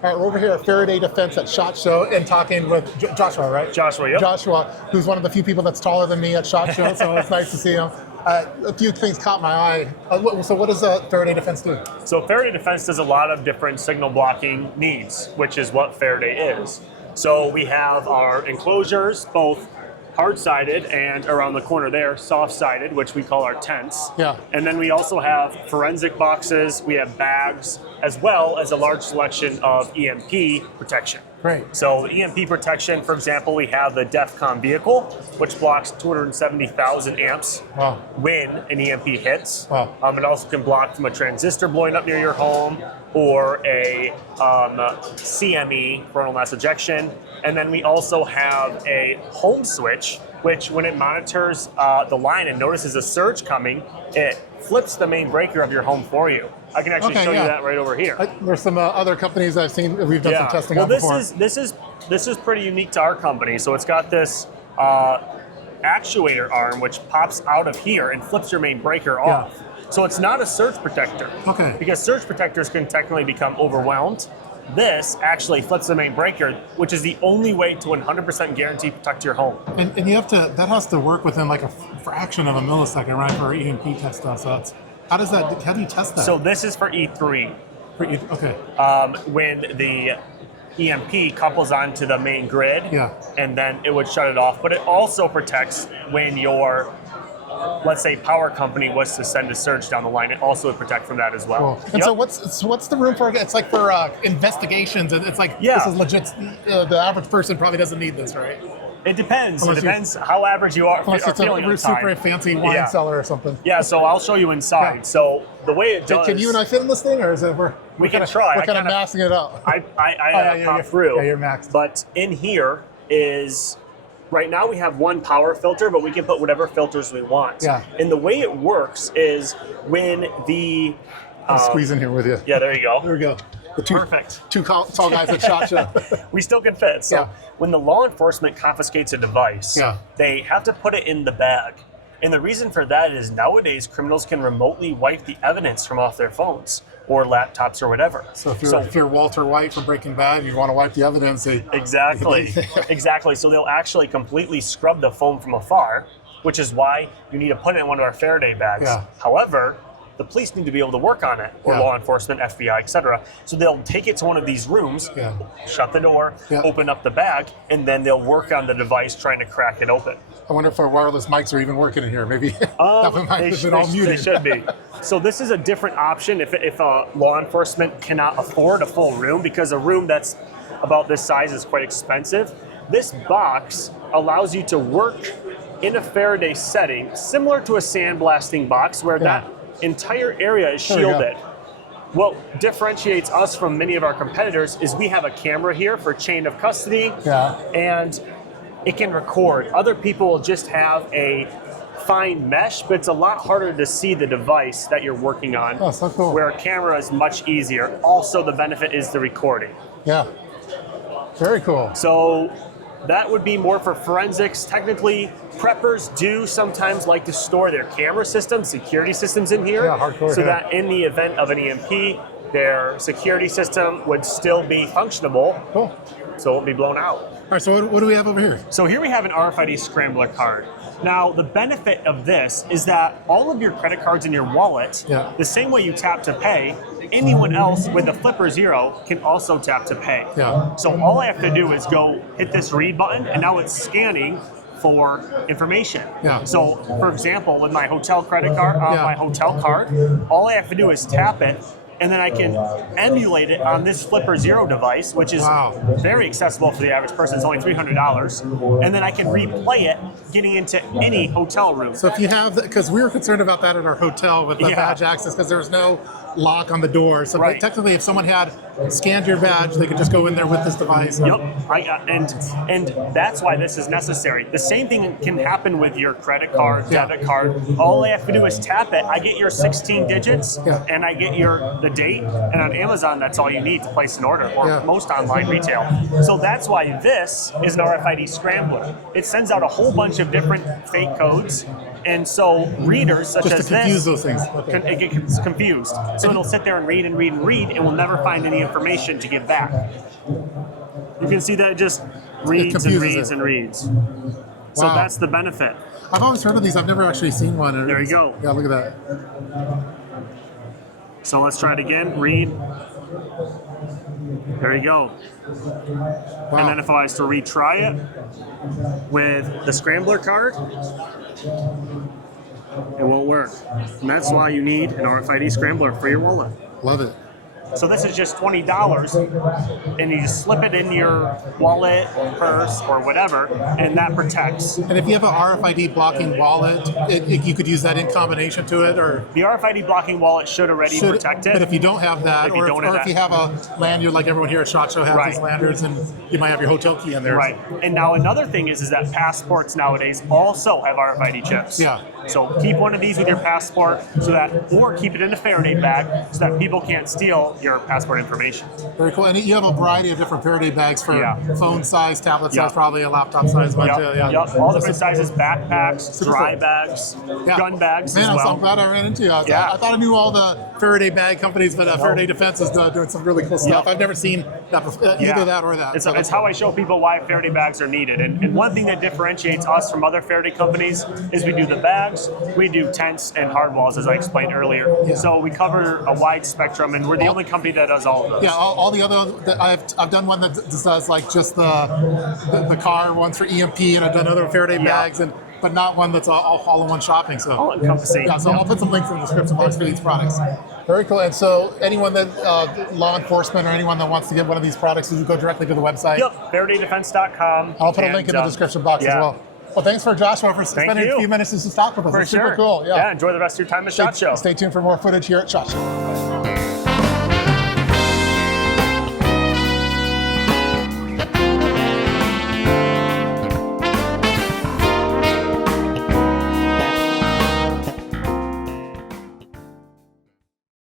All right, we're over here at Faraday Defense at SHOT Show and talking with Joshua, right? Joshua, yep. Joshua, who's one of the few people that's taller than me at SHOT Show, so it's nice to see him. A few things caught my eye. So what does Faraday Defense do? So Faraday Defense does a lot of different signal blocking needs, which is what Faraday is. So we have our enclosures, both hard-sided and around the corner there, soft-sided, which we call our tents. Yeah. And then we also have forensic boxes, we have bags, as well as a large selection of EMP protection. Great. So the EMP protection, for example, we have the DEFCON vehicle, which blocks 270,000 amps Wow. when an EMP hits. Wow. It also can block from a transistor blowing up near your home or a CME, coronal mass ejection. And then we also have a home switch, which when it monitors the line and notices a surge coming, it flips the main breaker of your home for you. I can actually show you that right over here. There's some other companies I've seen that we've done some testing on before. This is pretty unique to our company. So it's got this actuator arm which pops out of here and flips your main breaker off. So it's not a surge protector. Okay. Because surge protectors can technically become overwhelmed. This actually flips the main breaker, which is the only way to 100% guarantee protect your home. And you have to, that has to work within like a fraction of a millisecond, right, for EMP test stuff. So that's, how do you test that? So this is for E3. Okay. When the EMP couples onto the main grid, Yeah. and then it would shut it off. But it also protects when your, let's say, power company was to send a surge down the line. It also would protect from that as well. Cool. And so what's the room for? It's like for investigations, and it's like this is legit. The average person probably doesn't need this, right? It depends. Unless it depends how average you are. Unless it's feeling a super fancy wine cellar or something. Yeah. So I'll show you inside. Yeah. So the way it does. Can you and I fit in this thing, or is it we can try? We're kind of maxing it up. I pop through. Yeah, you're maxed. But in here is. Right now we have one power filter, but we can put whatever filters we want. Yeah. And the way it works is when the... I'll squeeze in here with you. Yeah, there you go. There we go. Perfect. Two tall guys at SHOT Show. We still can fit. So when the law enforcement confiscates a device, they have to put it in the bag. And the reason for that is nowadays criminals can remotely wipe the evidence from off their phones or laptops or whatever. So if you're Walter White from Breaking Bad, you want to wipe the evidence. Exactly. Exactly. So they'll actually completely scrub the phone from afar, which is why you need to put it in one of our Faraday bags. Yeah. However, the police need to be able to work on it, or law enforcement, FBI, etc. So they'll take it to one of these rooms, shut the door, open up the bag, and then they'll work on the device trying to crack it open. I wonder if our wireless mics are even working in here. Maybe that might have been all muted. They should be. So this is a different option if law enforcement cannot afford a full room, because a room that's about this size is quite expensive. This box allows you to work in a Faraday setting, similar to a sandblasting box, where that entire area is shielded. What differentiates us from many of our competitors is we have a camera here for chain of custody, and it can record. Other people will just have a fine mesh, but it's a lot harder to see the device that you're working on. Oh, so cool. Where a camera is much easier. Also, the benefit is the recording. Yeah, very cool. So that would be more for forensics. Technically, preppers do sometimes like to store their camera systems, security systems in here, so that in the event of an EMP, their security system would still be functionable, so it won't be blown out. All right, so what do we have over here? So here we have an RFID Scrambler card. Now, the benefit of this is that all of your credit cards in your wallet, the same way you tap to pay, anyone else with a flipper zero can also tap to pay. So all I have to do is go hit this read button, and now it's scanning for information. So, for example, with my hotel credit card, my hotel card, all I have to do is tap it, and then I can emulate it on this Flipper Zero device, which is very accessible for the average person. It's only $300. And then I can replay it getting into any hotel room. So if you have, because we were concerned about that at our hotel with the badge access, because there was no lock on the door. So technically, if someone had scanned your badge, they could just go in there with this device. And that's why this is necessary. The same thing can happen with your credit card, debit card. All I have to do is tap it. I get your 16 digits, and I get the date. And on Amazon, that's all you need to place an order, or most online retail. So that's why this is an RFID Scrambler. It sends out a whole bunch of different fake codes, And so readers such Just as to confuse this, those things. Okay. it gets confused. So it'll sit there and read and read and read, and will never find any information to give back. You can see that it just reads and reads and reads. So Wow. that's the benefit. I've always heard of these. I've never actually seen one. There you go. Yeah, look at that. So let's try it again. Read. There you go. Wow. And then if I was to retry it with the Scrambler card, it won't work. And that's why you need an RFID Scrambler for your wallet. Love it. So this is just $20, and you just slip it in your wallet or purse or whatever, and that protects. And if you have an RFID blocking wallet, you could use that in combination to it, or The RFID blocking wallet should already protect it. But if you don't have that, If you don't have if you have a lanyard, like everyone here at SHOT Show has Right. these lanyards, and you might have your hotel key in there. Right. And now another thing is that passports nowadays also have RFID chips. Yeah. So keep one of these with your passport, so that, or keep it in a Faraday bag so that people can't steal your passport information. Very cool. And you have a variety of different Faraday bags for phone size, tablet size, Yep. probably a laptop size one too. Yeah. Yep. All different sizes: backpacks, dry bags, gun bags Man, as I'm well. so glad I ran into you. I Yeah. thought I knew all the Faraday bag companies, but Faraday Defense is doing some really cool stuff. Yep. I've never seen that before, either that or that. It's how I show people why Faraday bags are needed. And one thing that differentiates us from other Faraday companies is we do the bags, we do tents and hardwalls, as I explained earlier. Yeah. So we cover a wide spectrum, and we're the only company that does all of those. Yeah, all the other, I've done one that does like just the car ones for EMP, and I've done other Faraday bags, but not one that's all in one shopping. So All encompassing. Yeah, so I'll put some links in the description box for these products. Very cool. And so anyone that, law enforcement or anyone that wants to get one of these products, you go directly to the website. Yep, FaradayDefense.com. I'll put a link in the description box as well. Well, thanks for Joshua for spending a few minutes just to talk with us. For It's sure. super cool. Yeah. Enjoy the rest of your time at SHOT Show. Stay tuned for more footage here at SHOT Show.